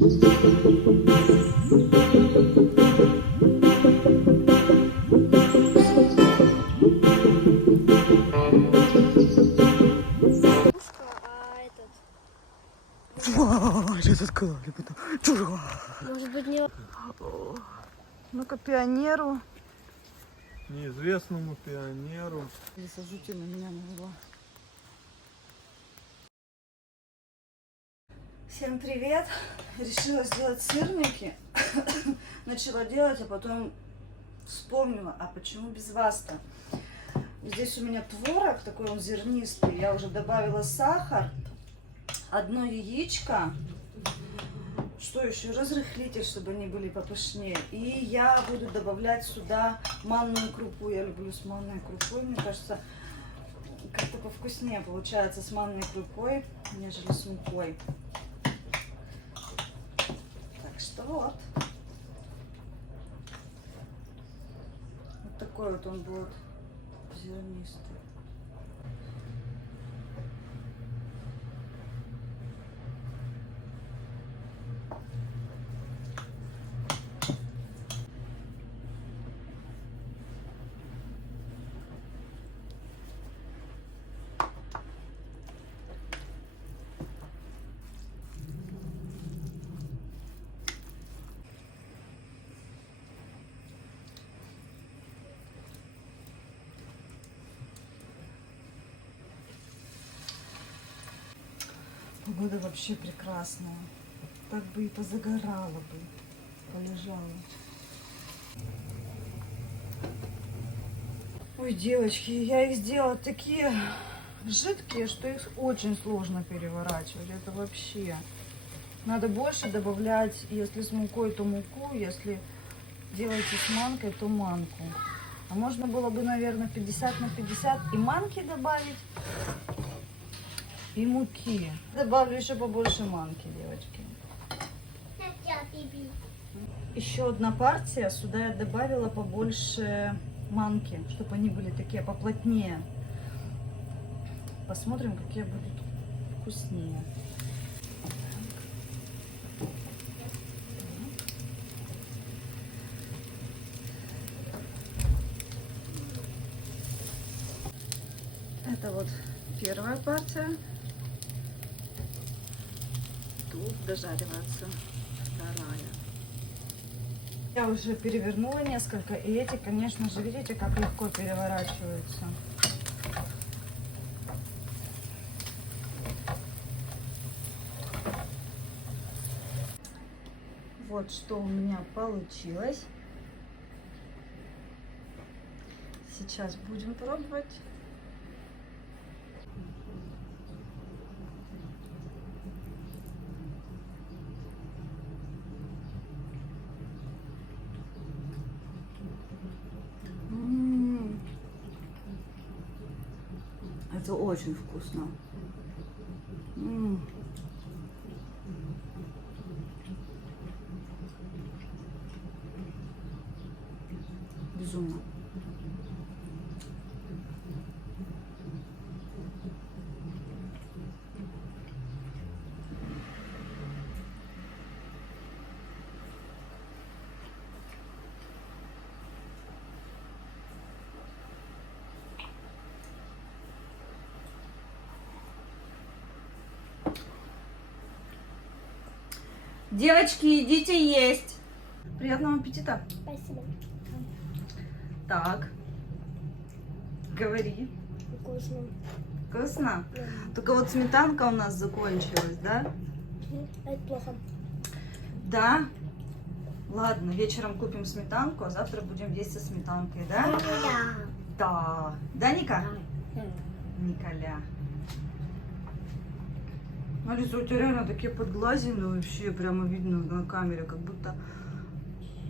Сейчас открыли потом. Чужого. Может быть, не... Ну-ка, пионеру. Неизвестному пионеру. Засажите на меня навела. Всем привет! Решила сделать сырники. Начала делать, а потом вспомнила, а почему без вас-то? Здесь у меня творог, такой он зернистый. Я уже добавила сахар, одно яичко. Что еще? Разрыхлитель, чтобы они были попышнее. И я буду добавлять сюда манную крупу. Я люблю с манной крупой. Мне кажется, как-то повкуснее получается с манной крупой, нежели с мукой. Так что вот. Вот такой вот он будет зернистый. Погода вообще прекрасная. Так бы и позагорала бы, полежала. Ой, девочки, я их сделала такие жидкие, что их очень сложно переворачивать. Это вообще. Надо больше добавлять, если с мукой, то муку, если делаете с манкой, то манку. А можно было бы, наверное, 50 на 50 и манки добавить, и муки. Добавлю еще побольше манки, девочки. Еще одна партия. Сюда я добавила побольше манки, чтобы они были такие поплотнее. Посмотрим, какие будут вкуснее. Это вот первая партия. Тут дожаривается вторая. Я уже перевернула несколько, и эти, конечно же, видите, как легко переворачиваются. Вот что у меня получилось. Сейчас будем пробовать. Это очень вкусно. Безумно. Девочки, идите есть. Приятного аппетита. Спасибо. Так. Говори. Вкусно. Вкусно? Да. Только вот сметанка у нас закончилась, да? Это плохо. Да. Ладно, вечером купим сметанку, а завтра будем есть со сметанкой, да? Да. Да. Да, Ника? Николя. Алиса, у тебя реально такие подглазины вообще, прямо видно на камере, как будто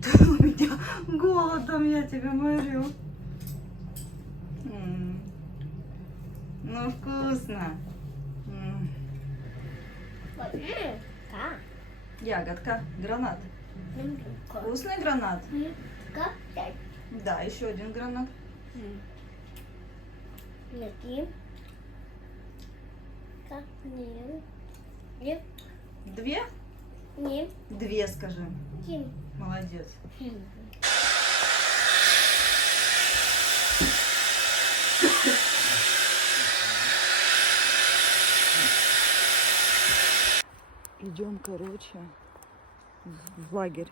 ты у меня голодом, я тебе говорю. Ну, вкусно. Да. Ягодка, гранат. Вкусный гранат? Как? Да, еще один гранат. Какие? Как? Нет. Две? Ні. 2 скажи. Ким? Молодец. Идем, короче, в лагерь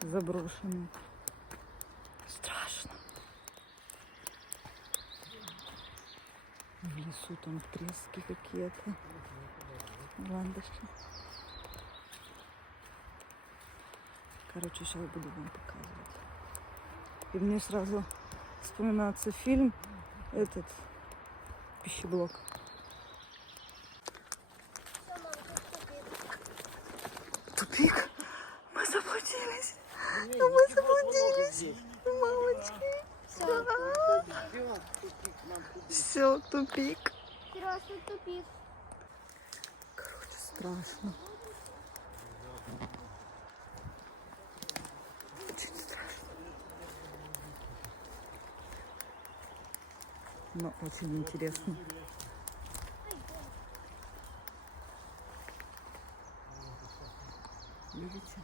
заброшенный. Страшно. В лесу там трески какие-то. Ландыши. Короче, сейчас буду вам показывать. И мне сразу вспоминается фильм этот «Пищеблок». Тупик? Мы заблудились. Мы заблудились. Мамочки. Все, тупик. Серьезно, тупик. Короче, страшно. Очень страшно. Но очень интересно. Видите?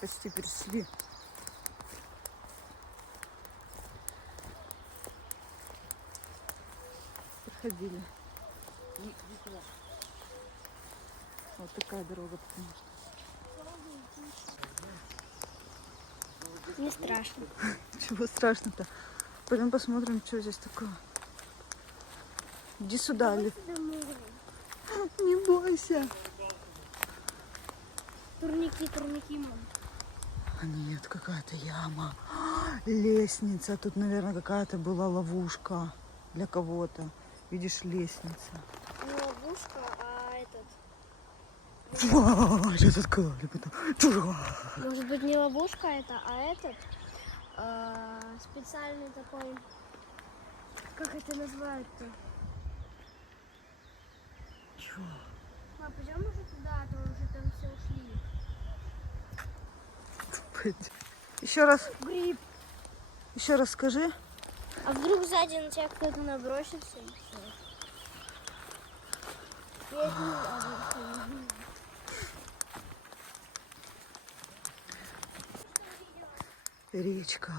Почти пришли. Проходили. Вот такая дорога, потому что. Не страшно. Чего страшно-то? Пойдем посмотрим, что здесь такое. Иди сюда, Ли. Не бойся. Турники, мам. А нет, какая-то яма. Лестница. Тут, наверное, какая-то была ловушка для кого-то. Видишь, лестница. Не ловушка, а этот. Сейчас открыли потом. Может быть, не ловушка это, а этот. Специальный такой. Как это называют-то? Чего? Мам, пойдем уже туда, а то уже там все ушли. Еще раз, Гриб. еще раз скажи. А вдруг сзади на тебя кто-то набросится и все. Я это не знаю. Речка.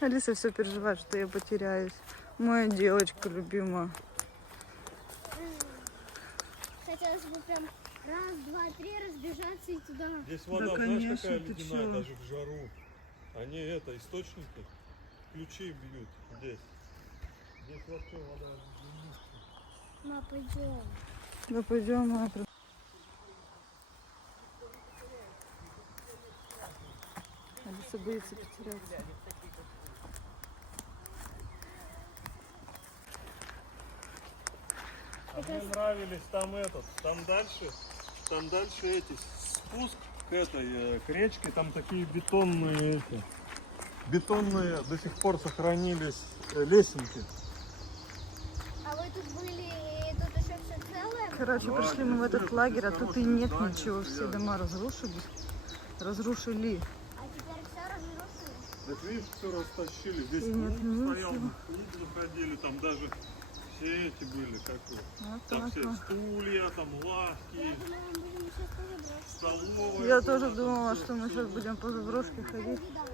Алиса все переживает, что я потеряюсь. Моя девочка любимая. Хотелось бы прям раз, два, три разбежаться и туда. Здесь вода, Да, знаешь, конечно, какая ты ледяная, чё? даже в жару. Они это, источники, ключи бьют здесь. Здесь вообще вода ледяная. Ма, пойдем. Да пойдем, моя. Алиса боится потеряться. А мне нравились там дальше эти, спуск к этой, к речке, там такие бетонные до сих пор сохранились лесенки. А вы тут были, и тут еще все целое? Короче, пришли мы в этот лагерь, а тут и нет ничего. Все дома разрушились. Разрушили. А теперь все разрушили? Так видишь, все растащили. Здесь И нет клуб стоял, ничего. в клуб заходили, там даже все эти были, как его. Вот Там так все вот. стулья, там лавки, Я думала, мы будем сейчас тоже бросить. столовая. Я тоже думала, что мы сейчас будем по заброшке ходить. Видала,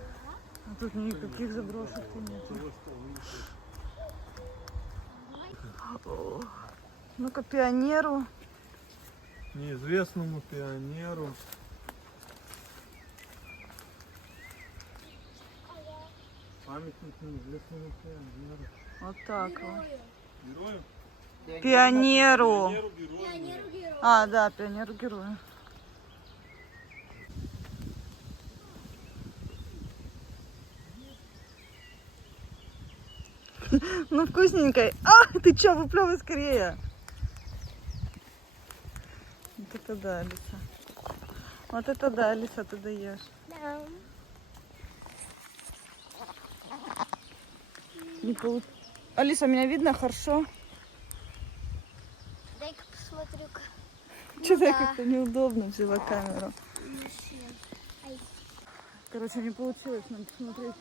да? А тут никаких заброшек нет. Ну-ка, пионеру. Неизвестному пионеру. Памятник неизвестному пионеру. Вот так вот. Герою? Пионеру. Пионеру-герою. Пионеру-герою. А, да, пионеру-герою. Ну, вкусненькой. А, ты чё, выплёвывай скорее. Вот это да, Алиса. Вот это да, Алиса, ты даешь. Да. Не получ... Алиса, меня видно хорошо? Дай-ка посмотрю-ка. Что-то я да. как-то неудобно взяла камеру. Ай. Короче, не получилось нам посмотреть.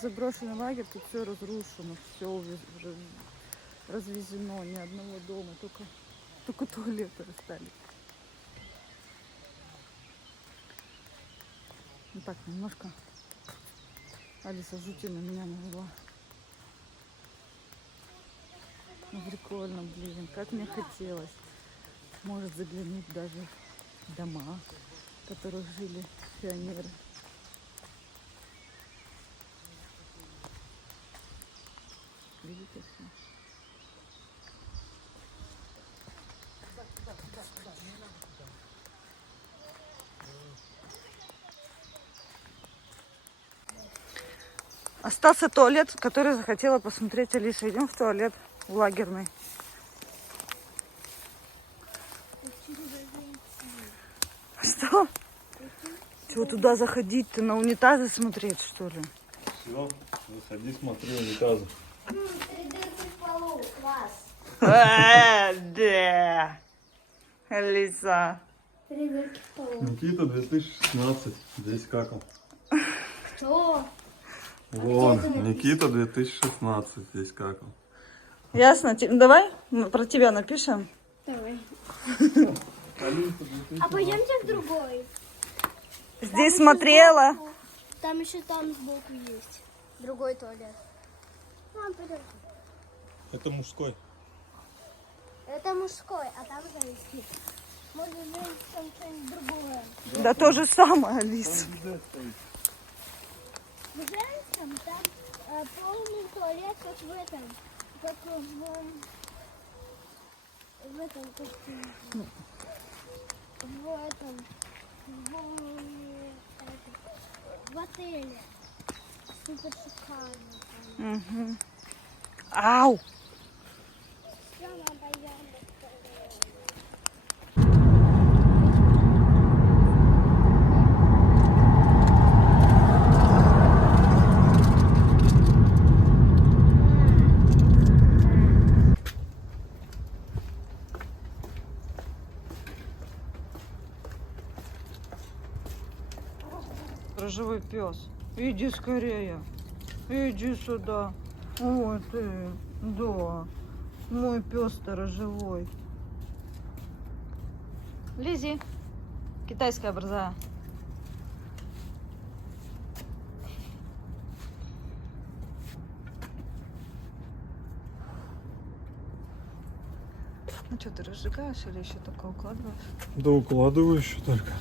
Заброшенный лагерь, тут все разрушено, все развезено, ни одного дома, только туалеты остались. Ну так, немножко Алиса жути на меня навела. Ну прикольно, блин, как мне хотелось. Может заглянуть даже в дома, в которых жили пионеры. Видите все? Остался туалет, который захотела посмотреть Алиса. Идем в туалет, в лагерный. Что? Чего туда заходить-то? На унитазы смотреть, что ли? Все, заходи, смотри унитазы. 3D в полу, класс. Да. Алиса. 3D в полу. Никита 2016. Здесь какал. Кто? Вон, Никита 2016. Здесь какал. Ясно? Давай про тебя напишем. Давай. Алиса А пойдемте в другой. Здесь смотрела. Там еще там сбоку есть. Другой туалет. Мам, пойдем. Это мужской. Это мужской, а там женский. Может быть, там что-нибудь другое. Да то же самое, Алиса. В женском там полный туалет, как в этом. Как в этом костюме. В этом. В отеле. Супер шикарно. Угу. Ау! Все, мам, пойдем. Сторожевой пес. Иди скорее. Иди сюда. Ой ты. Да. Мой пес сторожевой. Лизи. Китайская борзая. Ну что, ты разжигаешь или еще только укладываешь? Да укладываю еще только.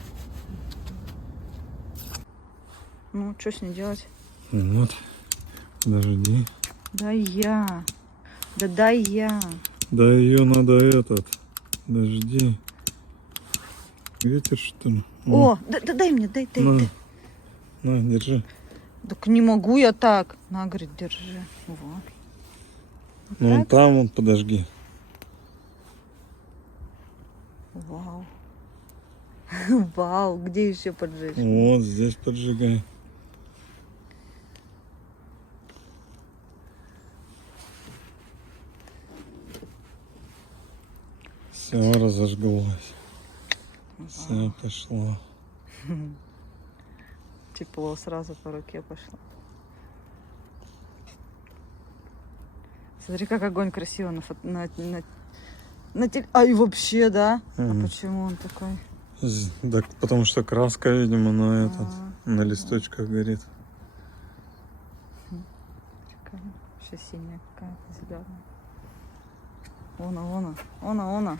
Ну, что с ней делать? Вот. Подожди. Да я. Да дай я. Да ее надо этот. Подожди. Ветер что ли? О, да дай мне, дай. На, на, держи. Так не могу я так. На, говорит, держи. Вот. Вот Ну, вон так? там вот подожги. Вау. Вау, где еще поджечь? Вот здесь поджигай. Все, разожглось. Все, пошло. Тепло сразу по руке пошло. Смотри, как огонь красиво А и вообще, да? А Мгм. почему он такой? Так, потому что краска, видимо, на этот. На листочках горит. Еще синяя какая-то, зеленая. Она.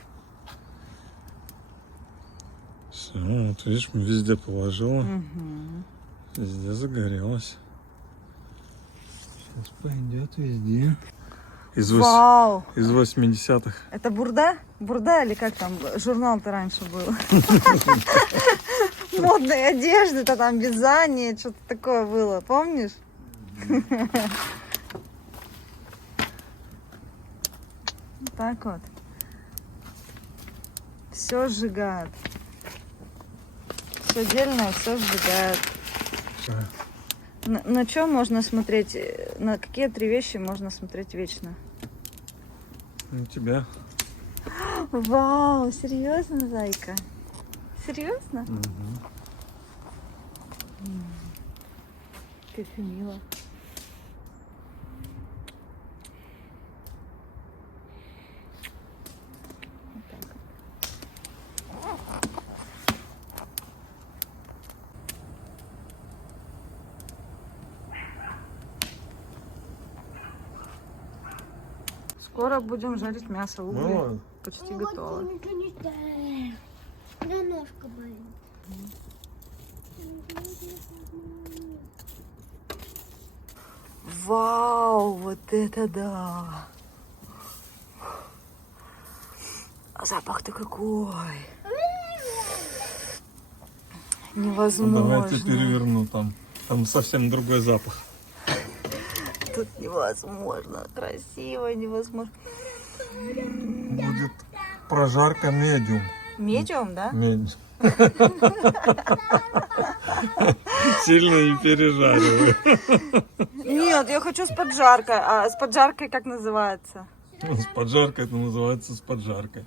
Все, вот видишь, везде положила. Угу. Везде загорелось. Сейчас пойдет везде. Вау! Из 80-х. Это бурда? Бурда или как там? Журнал-то раньше был. Модные одежды-то там, вязание, что-то такое было, помнишь? Вот так вот. Все сжигают. Все дельное, все сжигают. На что можно смотреть? На какие 3 вещи можно смотреть вечно? У тебя. Вау, серьезно, зайка? Серьезно? Как мило. Вот так. Скоро будем жарить мясо. Угли Ну, почти готовы. Ничего не знаю. У меня ножка болит. Вау, вот это да! А запах-то какой! Невозможно. давайте переверну там. Там совсем другой запах. Тут невозможно. Красиво, невозможно. Будет прожарка медиум. Медиум, да? Медиум. Сильно не пережаривай. Нет, я хочу с поджаркой. А с поджаркой как называется? С поджаркой это называется с поджаркой.